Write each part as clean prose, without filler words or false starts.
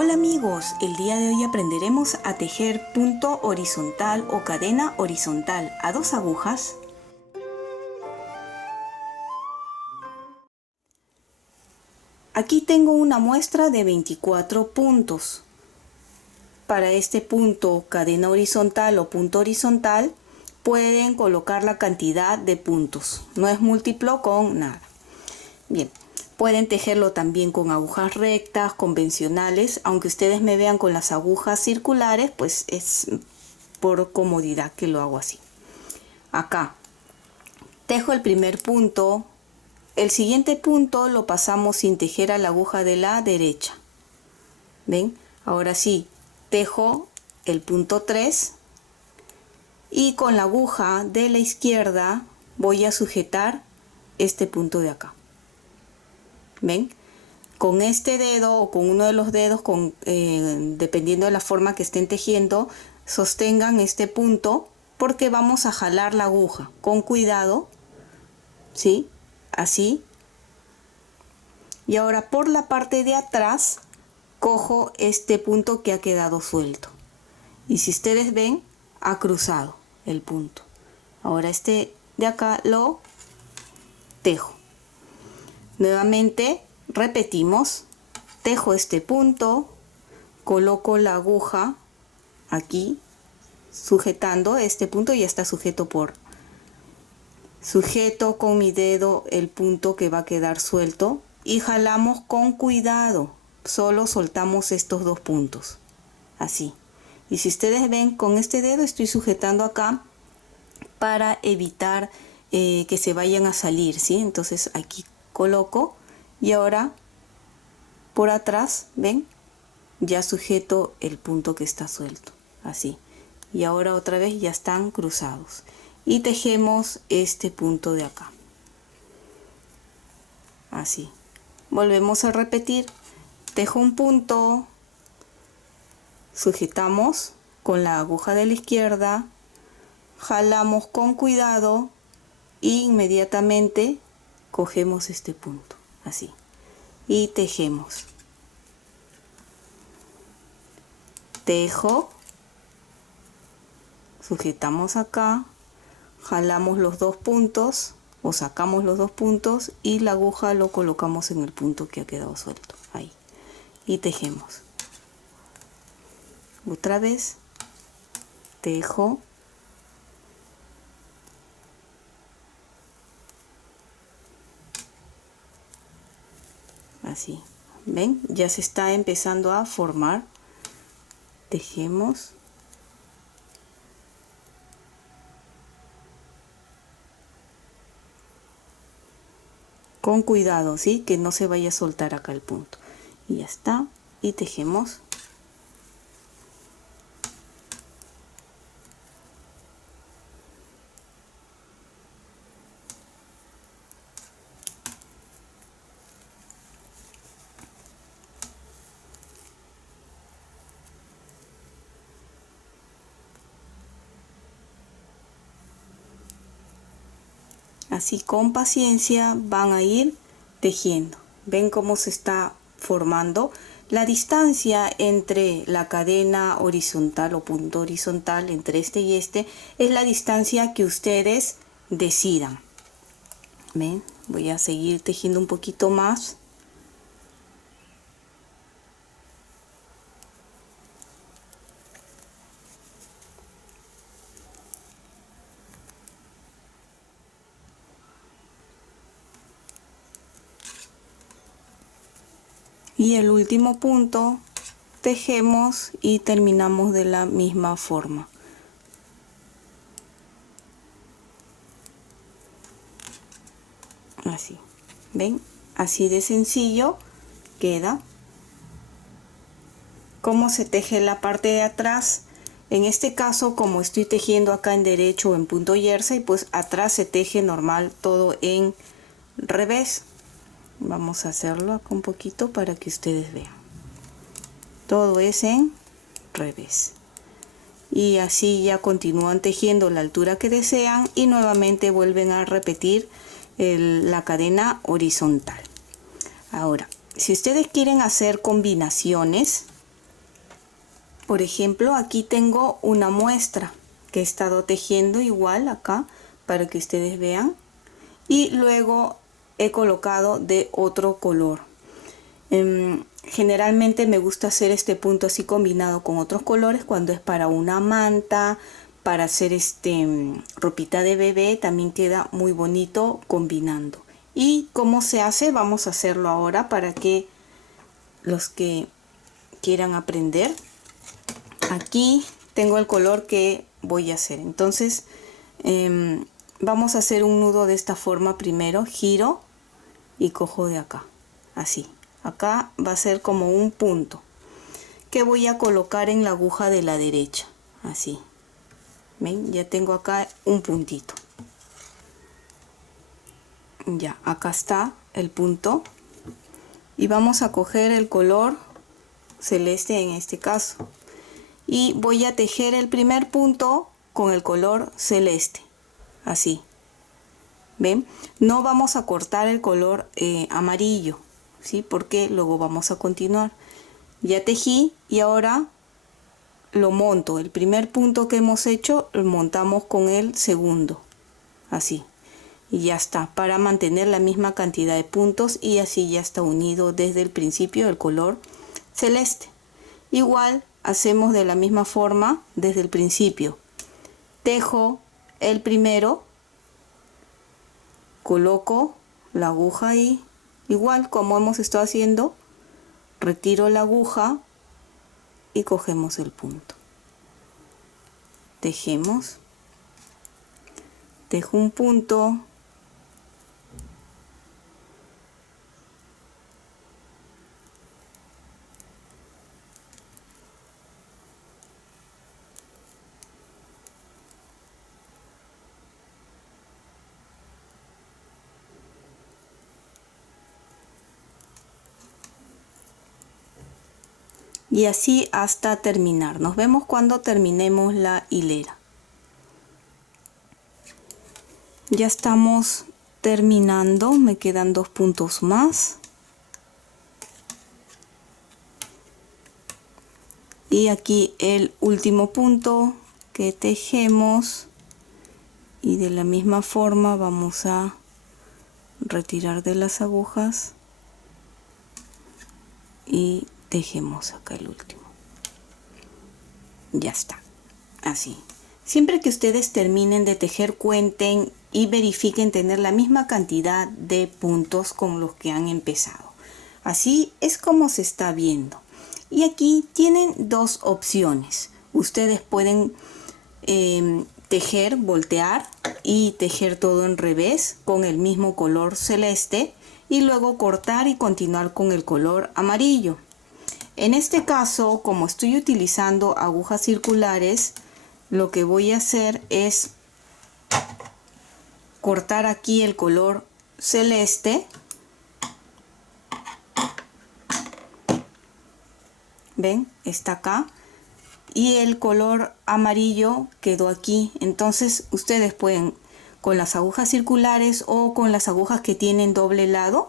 Hola amigos, el día de hoy aprenderemos a tejer punto horizontal o cadena horizontal a 2 agujas. Aquí tengo una muestra de 24 puntos. Para este punto cadena horizontal o punto horizontal pueden colocar la cantidad de puntos, no es múltiplo con nada. Bien. Pueden tejerlo también con agujas rectas, convencionales, aunque ustedes me vean con las agujas circulares, pues es por comodidad que lo hago así. Acá tejo el primer punto, el siguiente punto lo pasamos sin tejer a la aguja de la derecha. ¿Ven? Ahora sí, tejo el punto 3 y con la aguja de la izquierda voy a sujetar este punto de acá. ¿Ven? Con este dedo o con uno de los dedos, dependiendo de la forma que estén tejiendo, sostengan este punto porque vamos a jalar la aguja con cuidado, ¿sí? Así. Y ahora por la parte de atrás cojo este punto que ha quedado suelto. Y si ustedes ven, ha cruzado el punto. Ahora este de acá lo tejo. Nuevamente repetimos, tejo este punto, coloco la aguja aquí, sujetando este punto, ya está sujeto sujeto con mi dedo el punto que va a quedar suelto y jalamos con cuidado, solo soltamos estos dos puntos, así. Y si ustedes ven, con este dedo estoy sujetando acá para evitar que se vayan a salir, ¿sí? Entonces aquí coloco y ahora por atrás, ¿ven? Ya sujeto el punto que está suelto, así. Y ahora otra vez ya están cruzados. Y tejemos este punto de acá. Así. Volvemos a repetir. Tejo un punto, sujetamos con la aguja de la izquierda, jalamos con cuidado e inmediatamente cogemos este punto, así. Y tejemos. Tejo, sujetamos acá, jalamos los dos puntos o sacamos los dos puntos y la aguja lo colocamos en el punto que ha quedado suelto, ahí. Y tejemos. Otra vez, tejo. Así, ¿ven? Ya se está empezando a formar. Tejemos. Con cuidado, ¿sí? Que no se vaya a soltar acá el punto. Y ya está. Y tejemos. Así con paciencia van a ir tejiendo. ¿Ven cómo se está formando? La distancia entre la cadena horizontal o punto horizontal, entre este y este, es la distancia que ustedes decidan. ¿Ven? Voy a seguir tejiendo un poquito más. Y el último punto tejemos y terminamos de la misma forma. Así, ¿ven? Así de sencillo queda. ¿Cómo se teje la parte de atrás? En este caso, como estoy tejiendo acá en derecho o en punto jersey, pues atrás se teje normal todo en revés. Vamos a hacerlo acá un poquito para que ustedes vean. Todo es en revés. Y así ya continúan tejiendo la altura que desean y nuevamente vuelven a repetir la cadena horizontal. Ahora, si ustedes quieren hacer combinaciones, por ejemplo, aquí tengo una muestra que he estado tejiendo igual acá para que ustedes vean, y luego he colocado de otro color. Generalmente me gusta hacer este punto así combinado con otros colores cuando es para una manta, para hacer ropita de bebé, también queda muy bonito combinando. ¿Y cómo se hace? Vamos a hacerlo ahora para que los que quieran aprender. Aquí tengo el color que voy a hacer, entonces vamos a hacer un nudo de esta forma. Primero giro y cojo de acá, así. Acá va a ser como un punto que voy a colocar en la aguja de la derecha, así. ¿Ven? Ya tengo acá un puntito. Ya, acá está el punto. Y vamos a coger el color celeste en este caso. Y voy a tejer el primer punto con el color celeste, así. ¿Ven? No vamos a cortar el color amarillo, ¿sí? Porque luego vamos a continuar. Ya tejí y ahora lo monto. El primer punto que hemos hecho lo montamos con el segundo, así. Y ya está, para mantener la misma cantidad de puntos, y así ya está unido desde el principio el color celeste. Igual hacemos de la misma forma desde el principio. Tejo el primero, coloco la aguja ahí, igual como hemos estado haciendo, retiro la aguja y cogemos el punto. Tejemos, tejo un punto, y así hasta terminar. Nos vemos cuando terminemos la hilera. Ya estamos terminando, me quedan 2 puntos más. Y aquí el último punto que tejemos, y de la misma forma vamos a retirar de las agujas y tejemos acá el último. Ya está, así. Siempre que ustedes terminen de tejer, cuenten y verifiquen tener la misma cantidad de puntos con los que han empezado. Así es como se está viendo. Y aquí tienen dos opciones. Ustedes pueden tejer, voltear y tejer todo en revés con el mismo color celeste, y luego cortar y continuar con el color amarillo. En este caso, como estoy utilizando agujas circulares, lo que voy a hacer es cortar aquí el color celeste. ¿Ven? Está acá. Y el color amarillo quedó aquí. Entonces ustedes pueden, con las agujas circulares o con las agujas que tienen doble lado,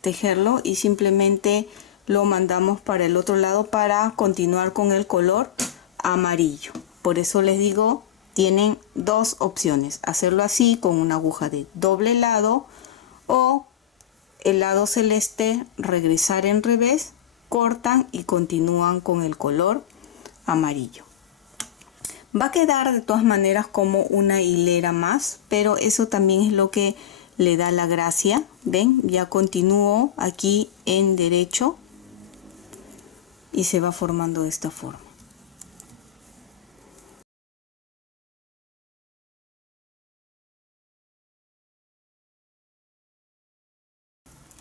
tejerlo y simplemente lo mandamos para el otro lado para continuar con el color amarillo. Por eso les digo, tienen dos opciones: hacerlo así con una aguja de doble lado, o el lado celeste regresar en revés, cortan y continúan con el color amarillo. Va a quedar de todas maneras como una hilera más, pero eso también es lo que le da la gracia. Ven, ya continúo aquí en derecho y se va formando de esta forma.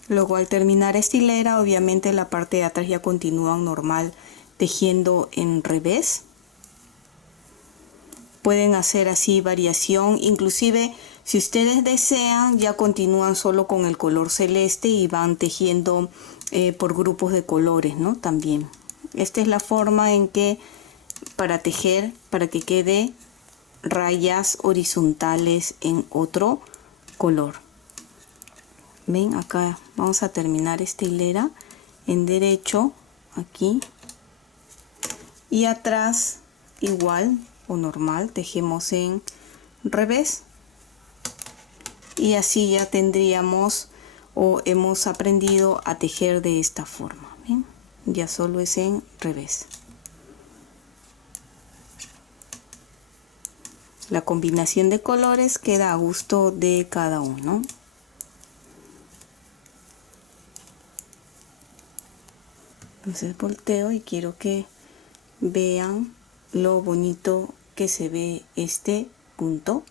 Luego, al terminar esta hilera, obviamente la parte de atrás ya continúan normal tejiendo en revés. Pueden hacer así variación, inclusive si ustedes desean ya continúan solo con el color celeste y van tejiendo por grupos de colores, ¿no? También esta es la forma en que para tejer, para que quede rayas horizontales en otro color. Ven, acá vamos a terminar esta hilera en derecho aquí, y atrás igual o normal tejemos en revés, y así ya tendríamos o hemos aprendido a tejer de esta forma. ¿Ven? Ya solo es en revés. La combinación de colores queda a gusto de cada uno. Entonces volteo y quiero que vean lo bonito que se ve este punto.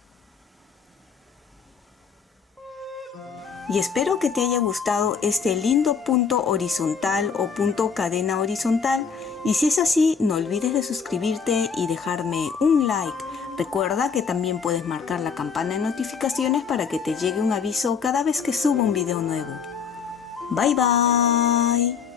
Y espero que te haya gustado este lindo punto horizontal o punto cadena horizontal. Y si es así, no olvides de suscribirte y dejarme un like. Recuerda que también puedes marcar la campana de notificaciones para que te llegue un aviso cada vez que suba un video nuevo. Bye bye.